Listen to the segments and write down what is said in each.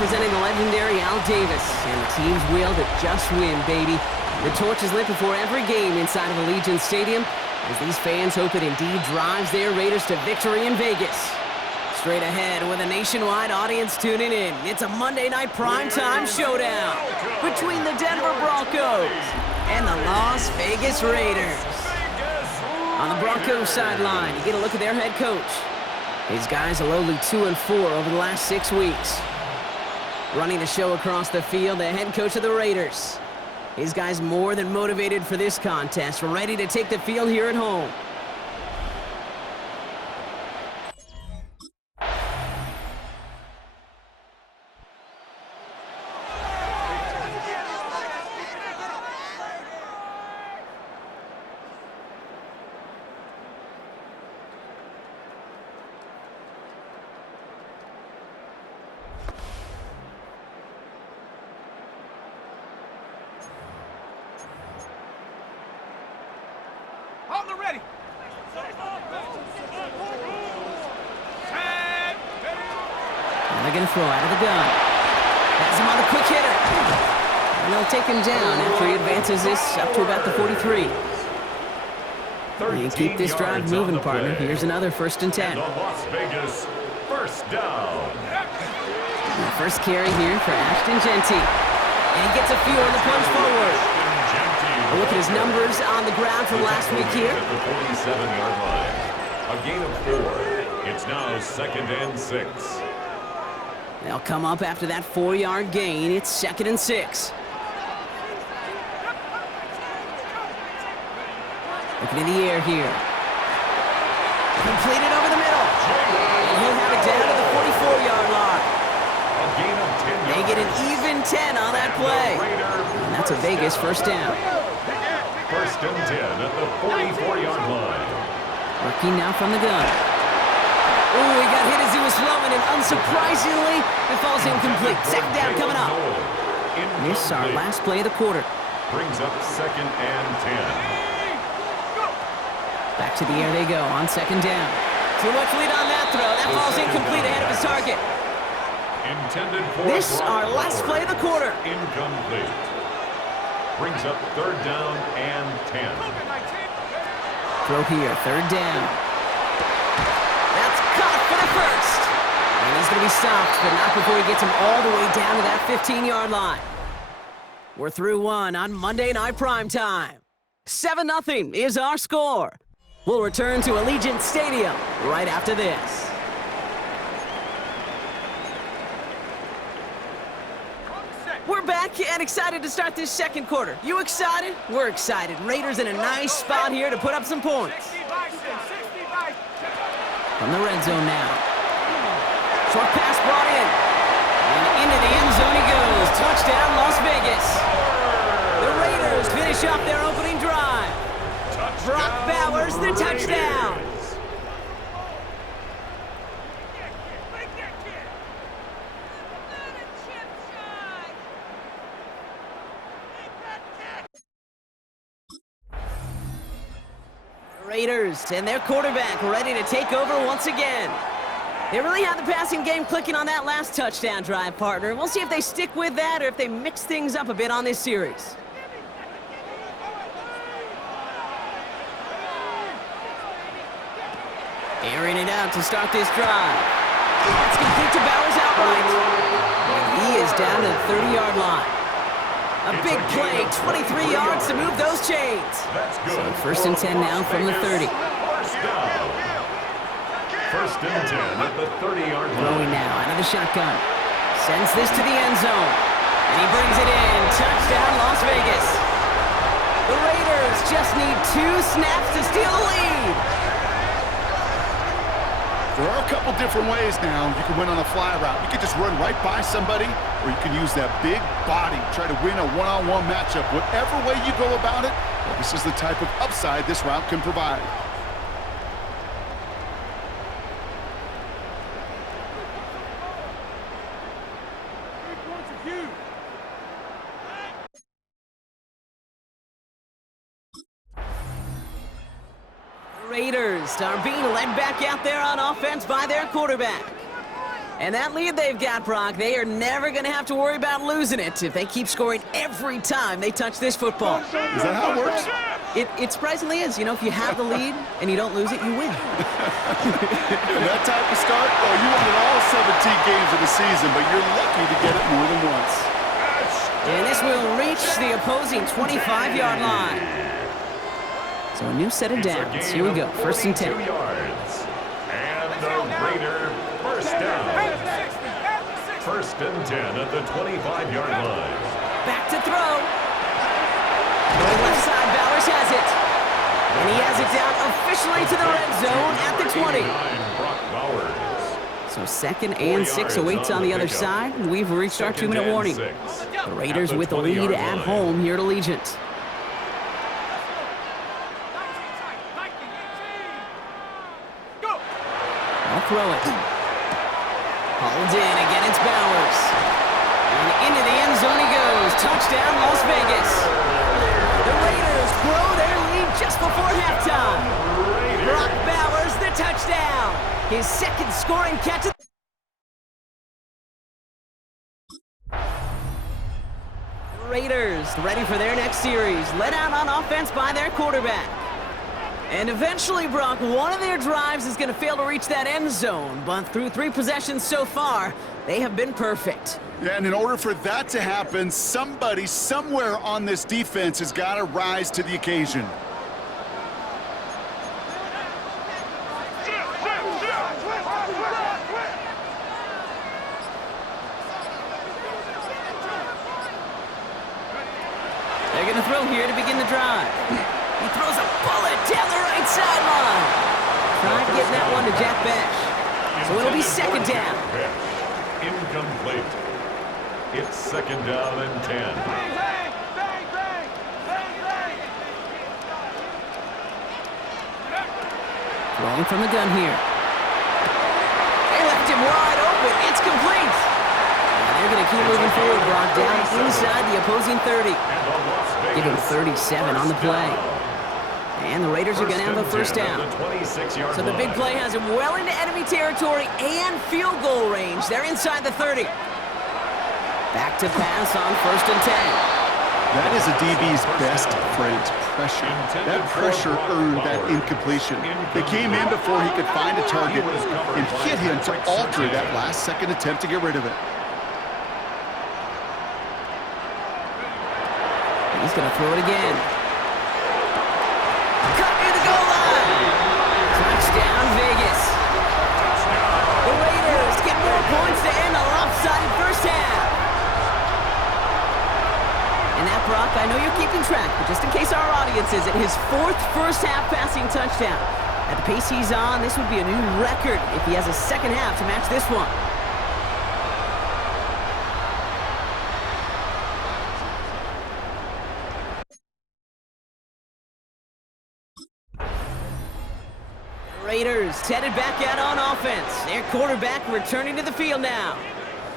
representing the legendary Al Davis. And the team's will to just win, baby. The torch is lit before every game inside of Allegiants Stadium, as these fans hope it indeed drives their Raiders to victory in Vegas. Straight ahead with a nationwide audience tuning in, it's a Monday night primetime showdown between the Denver Broncos and the Las Vegas Raiders. On the Broncos sideline, you get a look at their head coach. His guys are lowly 2-4 over the last 6 weeks. Running the show across the field, the head coach of the Raiders. His guys more than motivated for this contest, ready to take the field here at home. On the ready. And they're going to throw out of the gun. Has him on the quick hitter. And they'll take him down after he advances this up to about the 43. You keep this drive moving, partner. Here's another 1st and 10. The Las Vegas first down. And the first carry here for Ashton Genty. And he gets a few on the punch forward. A look at his numbers on the ground from last week here. At the 47-yard line. A gain of 4. It's now 2nd and 6. They'll come up after that 4-yard gain. It's 2nd and 6. Looking in the air here. Completed over the middle. And he'll have it down to the 44-yard line. A gain of 10 yards. They get an even 10 on that play. And that's a Vegas first down. 1st and 10 at the 44-yard line. Working now from the gun. Ooh, he got hit as he was flowing, and unsurprisingly, it falls incomplete. 2nd down coming up. This is our last play of the quarter. Brings up 2nd and 10. Back to the air they go on 2nd down. Too much lead on that throw. That falls incomplete ahead of his target. Intended for This our last play of the quarter. Incomplete. Brings up 3rd down and 10. Throw here, 3rd down. That's caught for the first. And he's going to be stopped, but not before he gets him all the way down to that 15-yard line. We're through one on Monday Night Primetime. 7-0 is our score. We'll return to Allegiants Stadium right after this. We're back and excited to start this 2nd quarter. You excited? We're excited. Raiders in a nice spot here to put up some points. From the red zone now. Short pass brought in. And into the end zone he goes. Touchdown, Las Vegas. The Raiders finish off their opening drive. Brock Bowers, the touchdown. Raiders and their quarterback ready to take over once again. They really had the passing game clicking on that last touchdown drive, partner. We'll see if they stick with that or if they mix things up a bit on this series. Airing it out to start this drive. It's complete to Bowers outright. And he is down to the 30-yard line. A big play, 23 yards to move those chains. So 1st and 10 now from the 30. 1st and 10 at the 30-yard line. Throwing now out of the shotgun. Sends this to the end zone. And he brings it in. Touchdown, Las Vegas. The Raiders just need 2 snaps to steal the lead. There are a couple different ways now. You can win on a fly route. You can just run right by somebody, or you can use that big body, try to win a one-on-one matchup. Whatever way you go about it, well, this is the type of upside this route can provide. Raiders are being led back out there on offense by their quarterback. And that lead they've got, Brock, they are never going to have to worry about losing it if they keep scoring every time they touch this football. Is that how it works? It surprisingly is. You know, if you have the lead and you don't lose it, you win. And that type of start, oh, you won it all 17 games of the season, but you're lucky to get it more than once. And this will reach the opposing 25-yard line. So a new set of downs. Here we go, 1st and 10. Yards. And the Raider first down. 1st and 10 at the 25-yard line. Back to throw. Going left side, Bowers has it. And he has it down officially to the red zone at the 20. Brock Bowers. So 2nd and 6 awaits on the other side. We've reached our 2-minute warning. The Raiders with the lead at home here at Allegiant. I'll throw it. Hauled in. Again, it's Bowers. And into the end zone he goes. Touchdown, Las Vegas. The Raiders grow their lead just before halftime. Brock Bowers, the touchdown. His 2nd scoring catch. The Raiders ready for their next series. Led out on offense by their quarterback. And eventually, Brock, one of their drives is going to fail to reach that end zone. But through 3 possessions so far, they have been perfect. Yeah, and in order for that to happen, somebody somewhere on this defense has got to rise to the occasion. They're going to throw here to begin the drive. He throws a bullet down the right sideline. Tried getting that one to Jack Bash. So it'll be 2nd down. Incomplete. It's 2nd down and 10. Throwing from the gun here. They left him wide open. It's complete. And they're going to keep moving forward, Brock, down inside the opposing 30. Give him 37 on the play. And the Raiders are going to have a 1st down. So the big play has him well into enemy territory and field goal range. They're inside the 30. Back to pass on 1st and 10. That is a DB's best friend, pressure. That pressure earned that incompletion. They came in before he could find a target and hit him to alter that last-second attempt to get rid of it. He's going to throw it again. Cut near the goal line. Touchdown, Vegas. The Raiders get more points to end a lopsided 1st half. And that, Brock, I know you're keeping track, but just in case our audience isn't, his 4th first-half passing touchdown. At the pace he's on, this would be a new record if he has a 2nd half to match this one. Raiders headed back out on offense. Their quarterback returning to the field now.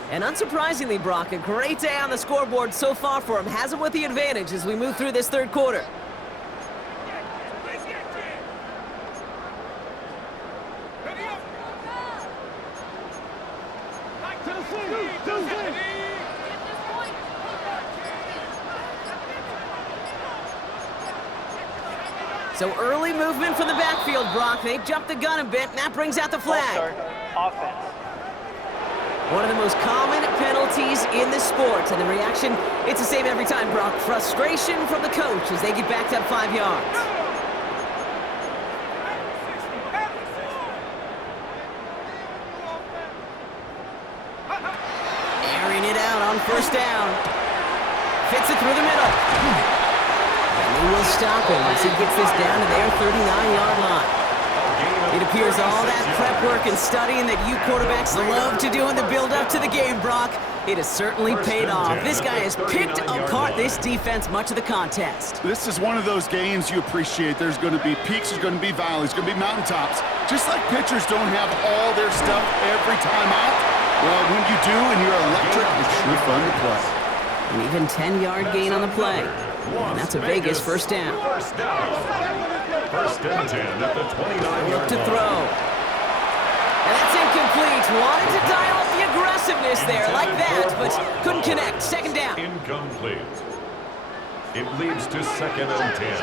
And unsurprisingly, Brock, a great day on the scoreboard so far for him. Has him with the advantage as we move through this 3rd quarter. So early movement from the backfield, Brock. They jumped the gun a bit, and that brings out the flag. Offense. One of the most common penalties in the sport, and the reaction, it's the same every time, Brock. Frustration from the coach as they get backed up 5 yards. Airing it out on 1st down. Fits it through the middle. And they will stop him as he gets this down to their 39-yard line. It appears all that prep work and studying that you quarterbacks love to do in the build-up to the game, Brock, it has certainly paid off. This guy has picked apart this defense much of the contest. This is one of those games you appreciate. There's going to be peaks, there's going to be valleys, there's going to be mountaintops. Just like pitchers don't have all their stuff every time out, well, when you do and you're electric, it's sure fun to play. An even 10-yard gain on the play. And that's a Vegas 1st down. 1st and 10 at the 29-yard line. Look to throw. And that's incomplete. Wanted to dial up the assist there, like that, but couldn't connect. Second down. Incomplete. It leads to 2nd and 10.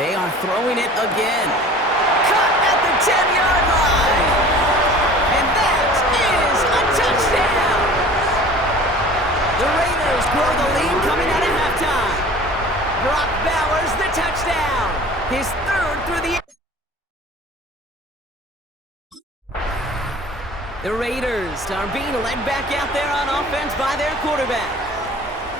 They are throwing it again. Cut at the 10-yard line. And that is a touchdown. The Raiders grow the lead coming out of halftime. Brock Bowers, the touchdown. His 3rd through the... The Raiders are being led back out there on offense by their quarterback.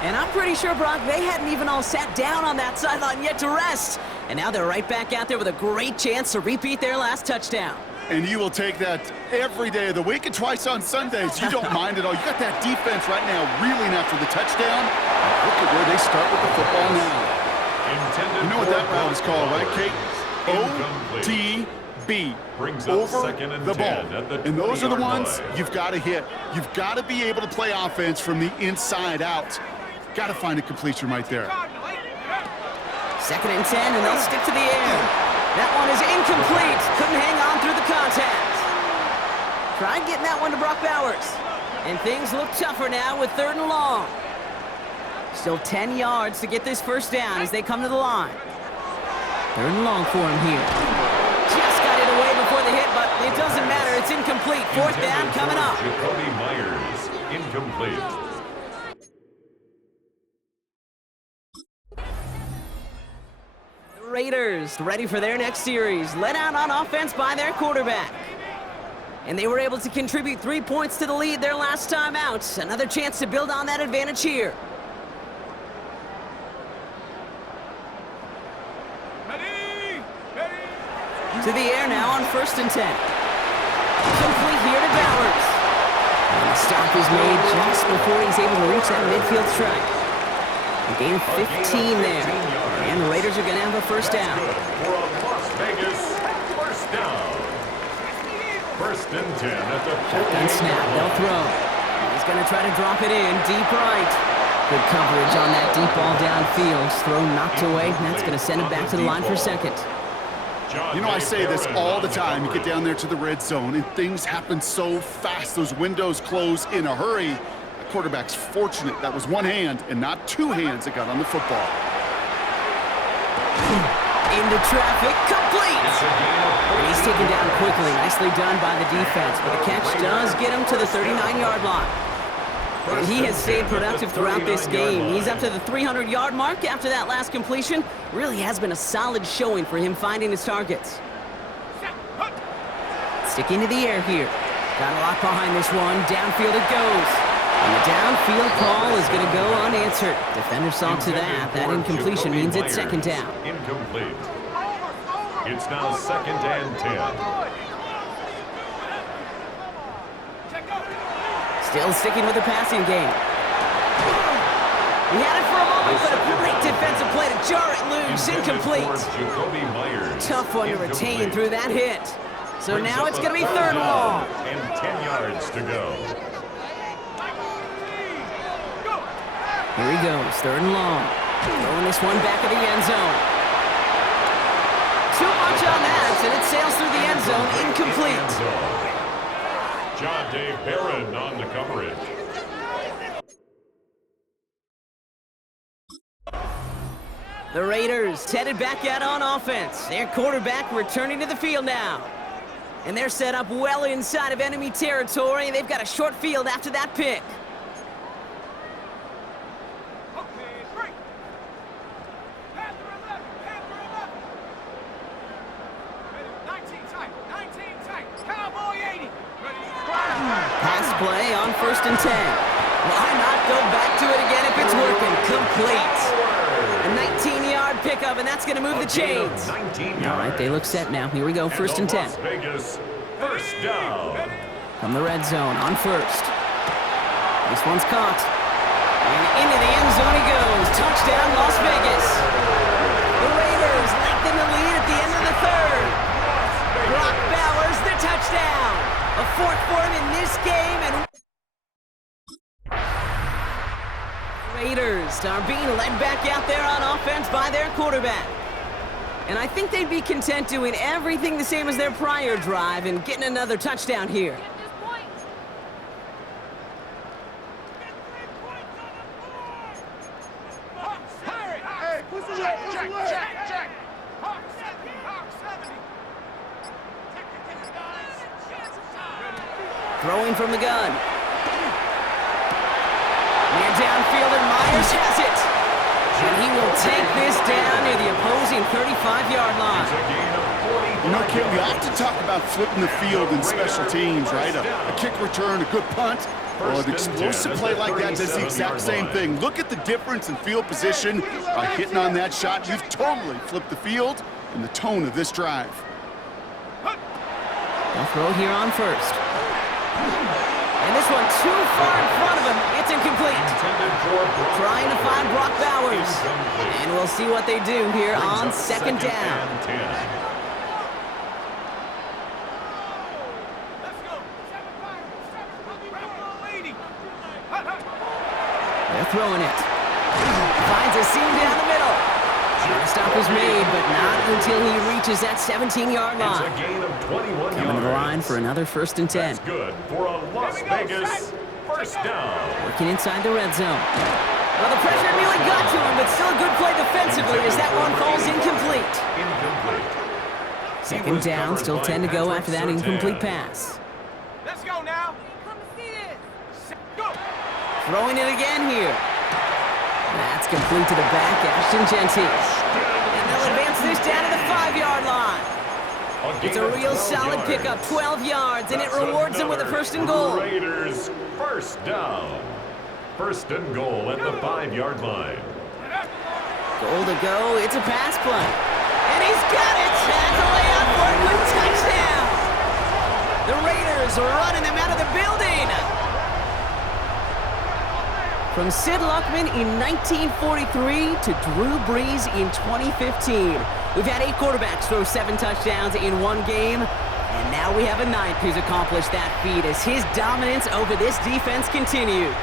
And I'm pretty sure, Brock, they hadn't even all sat down on that sideline yet to rest. And now they're right back out there with a great chance to repeat their last touchdown. And you will take that every day of the week and twice on Sundays. You don't mind at all. You got that defense right now reeling after the touchdown. Look at where they start with the football now. You know what that route is called, right, Kate? OTB. Over the ball. And those are the ones you've got to hit. You've got to be able to play offense from the inside out. Got to find a completion right there. 2nd and 10, and they'll stick to the air. That one is incomplete. Couldn't hang on through the contact. Tried getting that one to Brock Bowers. And things look tougher now with 3rd and long. Still 10 yards to get this first down as they come to the line. 3rd and long for him here. Just got it away before the hit, but it doesn't matter. It's incomplete. 4th down coming up. Jacoby Myers, incomplete. The Raiders ready for their next series. Led out on offense by their quarterback. And they were able to contribute 3 points to the lead their last time out. Another chance to build on that advantage here. To the air now on 1st and 10. Complete here to Bowers. And the stop is made just before he's able to reach that midfield strike. A gain of 15 there. And the Raiders are going to have a first down. For a Las Vegas first down. 1st and 10 at the Shotgun snap. They'll throw. He's going to try to drop it in deep right. Good coverage on that deep ball downfield. Throw knocked away. And that's going to send it back to the line for 2nd. You know, I say this all the time. You get down there to the red zone, and things happen so fast. Those windows close in a hurry. The quarterback's fortunate that was one hand and not 2 hands that got on the football. Into traffic, complete! And he's taken down quickly. Nicely done by the defense, but the catch does get him to the 39-yard line. And he has stayed productive throughout this game. He's up to the 300-yard mark after that last completion. Really has been a solid showing for him finding his targets. Sticking to the air here. Got a lot behind this one. Downfield it goes. And the downfield call is going to go unanswered. Defender saw to that. That incompletion means it's 2nd down. Incomplete. It's now 2nd and 10. Still sticking with the passing game. He had it for a moment, but a great defensive play to jar it loose. Incomplete. Jacoby Myers. Tough one to retain through that hit. So now it's going to be 3rd and long. And 10 yards to go. Here he goes, 3rd and long. Throwing this one back of the end zone. Too much on that, and it sails through the end zone. Incomplete. John Dave Barron on the coverage. The Raiders headed back out on offense. Their quarterback returning to the field now. And they're set up well inside of enemy territory. They've got a short field after that pick. Pass play on 1st and 10. Why not go back to it again if it's working? Complete. A 19-yard pickup, and that's going to move the chains. All right, they look set now. Here we go, 1st and 10. Las Vegas first down. From the red zone on 1st. This one's caught. And into the end zone he goes. Touchdown, Las Vegas. The Raiders lengthen the lead at the end of the 3rd. Brock Bowers, the touchdown. A 4th for him in this game, and Raiders are being led back out there on offense by their quarterback. And I think they'd be content doing everything the same as their prior drive and getting another touchdown here. Throwing from the gun. Man downfield, and Myers has it. And he will take this down near the opposing 35-yard line. You know, Kim, we often talk about flipping the field in special teams, right? A kick return, a good punt. Well, an explosive play like that does the exact same thing. Look at the difference in field position. By hitting on that shot, you've totally flipped the field and the tone of this drive. They'll throw here on first. And this one too far in front of him. It's incomplete. Trying to find Brock Bowers. And we'll see what they do here on second down. They're throwing it. Finds a seam down the middle. The stop is made, but not until he reaches that 17-yard line. It's a gain of 21 Coming to the line for another 1st and 10. That's good for a Las Vegas first down. Working inside the red zone. Well, the pressure nearly got to him, but still a good play defensively as that one falls incomplete. Second down, still 10 to go after that incomplete pass. Let's go now. Come see this. Go. Throwing it again here. That's complete to the back, Ashton Genty. And they'll advance this down to the 5-yard line. It's a real solid pickup, 12 yards, and it rewards them with a 1st and goal. Raiders first down. 1st and goal at the 5-yard line. Goal to go, it's a pass play. And he's got it! That's a layup for a good touchdown! The Raiders are running them out of the building! From Sid Luckman in 1943 to Drew Brees in 2015. We've had 8 quarterbacks throw 7 touchdowns in one game, and now we have a 9th who's accomplished that feat as his dominance over this defense continues.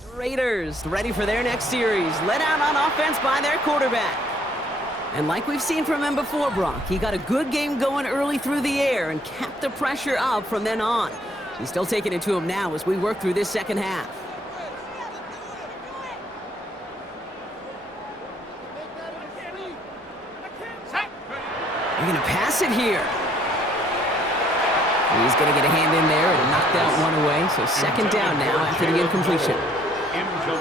The Raiders ready for their next series, led out on offense by their quarterback. And like we've seen from him before, Brock, he got a good game going early through the air and kept the pressure up from then on. He's still taking it to him now as we work through this second half. They're going to pass it here. He's going to get a hand in there and knock that one away. So second down now after the incompletion.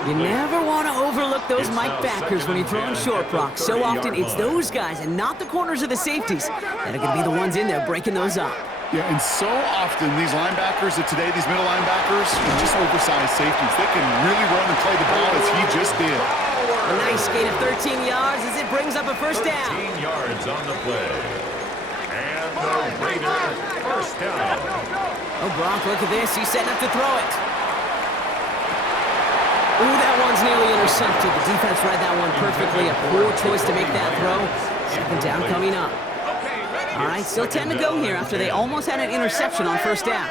You never want to overlook those Mike backers when you're throwing short, Brock. So often it's those guys and not the corners or the safeties that are going to be the ones in there breaking those up. Yeah, and so often these linebackers of today, these middle linebackers, are just oversized safeties. They can really run and play the ball as he just did. A nice gain of 13 yards as it brings up a first down. 13 yards on the play. And the Raiders first down. Oh, Brock, look at this. He's setting up to throw it. Ooh, that one's nearly intercepted. The defense read that one perfectly. A poor choice to make that throw. Second down coming up. All right, still 10 to go here after they almost had an interception on first down.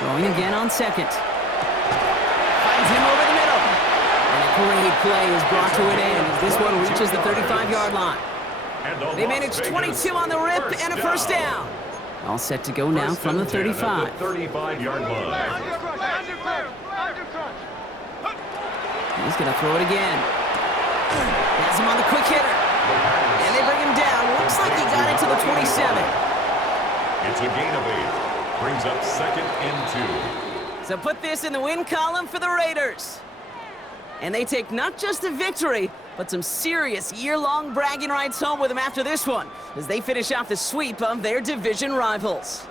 Throwing again on second. Finds him over the middle. And a great play is brought to an end as this one reaches the 35-yard line. They managed 22 on the rip and a first down. All set to go now from the 35. 35-yard line. He's going to throw it again. Has him on the quick hitter. And they bring him down. Looks like he got it to the 27. It's a gain of 8. Brings up 2nd and 2. So put this in the win column for the Raiders. And they take not just the victory, but some serious year-long bragging rights home with them after this one, as they finish off the sweep of their division rivals.